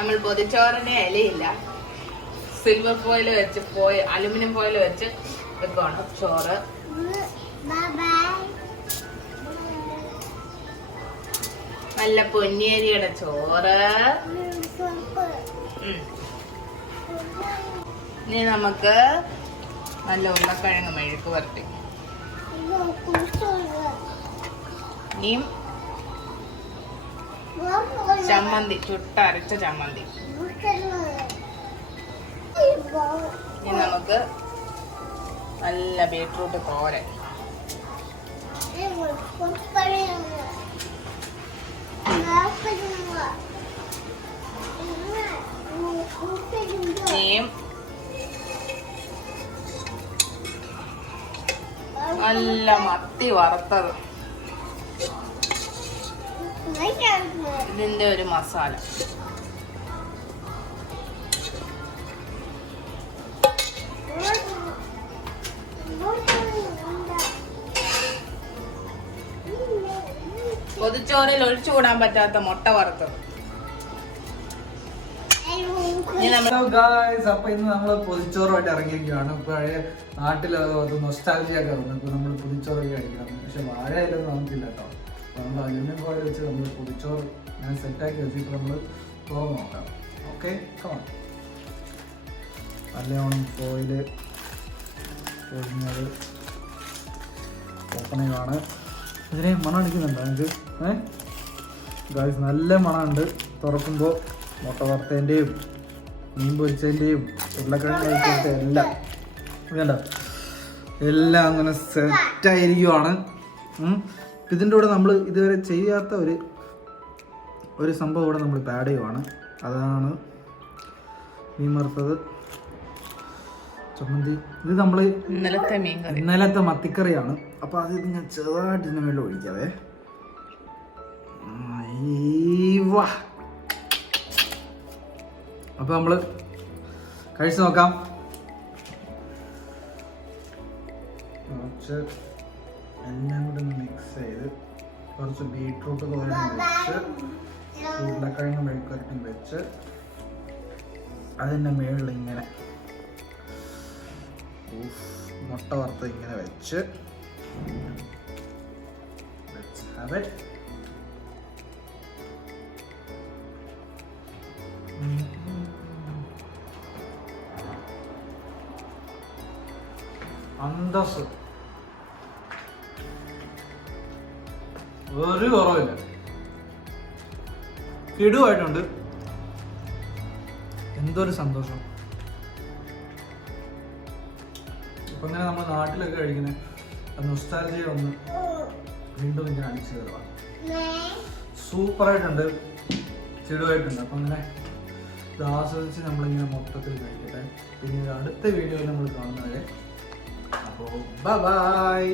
നമ്മൾ പൊതിച്ചോറിന്റെ ഇലയില്ല, silver foil വെച്ച് aluminium foil വെച്ച് വെക്കുവാണ് ചോറ്. നല്ല പൊന്നിയരിയുടെ ചോറ്. ഇനി നമുക്ക് നല്ല ഉരുളക്കിഴങ്ങ് മെഴുക്ക് വരട്ടി, ഇനിയും ചമ്മന്തി, ചുട്ടരച്ച ചമ്മന്തി. ഇനി നമുക്ക് നല്ല ബീട്രൂട്ട് തോരൻ. ഇനിയും നല്ല മത്തി വറുത്തത്. ഇതിന്റെ ഒരു മസാല. പൊതിച്ചോറിൽ ഒഴിച്ചുകൂടാൻ പറ്റാത്ത മുട്ട വറുത്തത്. അപ്പൊ ഇന്ന് നമ്മള് പൊതിച്ചോറുമായിട്ട് ഇറങ്ങിയിരിക്കുകയാണ്. പഴയ നാട്ടിൽ നൊസ്റ്റാൾജിയൊക്കെ വന്നു. ഇപ്പൊ നമ്മൾ പൊതിച്ചോറൊക്കെ കഴിക്കണം. പക്ഷെ വാഴയിലൊന്നും നമുക്കില്ല കേട്ടോ. അപ്പൊ നമ്മൾ അലുമിനിയം ഫോയിൽ വെച്ച് നമ്മൾ പൊതിച്ചോറ് ഞാൻ സെറ്റാക്കി വെച്ചിട്ട് നമ്മൾ തുറന്ന് നോക്കാം. ഓക്കെ, നല്ലോണം ഫോയില് പൊതിഞ്ഞത് ഓപ്പണിങ്ങാണ്. ഇതിനെ മണം അടിക്കുന്നുണ്ടോ നിങ്ങൾക്ക്? ഗായ്സ് നല്ല മണമുണ്ട്. തുറക്കുമ്പോൾ മുട്ട വറുത്തതിൻ്റെയും മീൻ പൊരിച്ചതിൻ്റെയും ഉരുളക്കിഴങ്ങ് കഴിച്ചതിൻ്റെ എല്ലാം വേണ്ട എല്ലാം അങ്ങനെ സെറ്റായിരിക്കുവാണ്. ഇതിൻ്റെ കൂടെ നമ്മൾ ഇതുവരെ ചെയ്യാത്ത ഒരു സംഭവം കൂടെ നമ്മൾ ആഡ് ചെയ്യുവാണ്. അതാണ് മീൻ വറുത്തത്, ചമ്മന്തി. ഇത് നമ്മൾ ഇന്നലത്തെ മത്തിക്കറിയാണ്. അപ്പോൾ അത് ഞാൻ ചെറുതായിട്ട് ഇതിൻ്റെ മേളിൽ ഒഴിക്കാവേ. അപ്പോൾ നമ്മൾ കഴിച്ച് നോക്കാം. കുറച്ച് എല്ലാം കൂടെ ഒന്ന് മിക്സ് ചെയ്ത് കുറച്ച് ബീട്രൂട്ട് തോരൻ വെച്ച് ഉരുളക്കിഴങ്ങ് മെഴുക്കുവരട്ടി വെച്ച് അതിൻ്റെ മേളിൽ ഇങ്ങനെ മുട്ട വറുത്ത് ഇങ്ങനെ വെച്ച് അന്തസ് ഒരു കുറവില്ല, കിടുവായിട്ടുണ്ട്. എന്തൊരു സന്തോഷം. ഇപ്പൊ ഇങ്ങനെ നമ്മൾ നാട്ടിലൊക്കെ കഴിക്കുന്ന നൊസ്റ്റാൾജിയ ഒന്ന് വീണ്ടും ഇങ്ങനെ അടിച്ചു തരുവാണ്. സൂപ്പറായിട്ടുണ്ട്, ചെടുവായിട്ടുണ്ട്. അപ്പം അങ്ങനെ ഇത് ആസ്വദിച്ച് നമ്മളിങ്ങനെ മൊത്തത്തിൽ കഴിക്കട്ടെ. പിന്നീട് അടുത്ത വീഡിയോയിൽ നമ്മൾ കാണുന്നവരെ അപ്പോൾ ബൈ.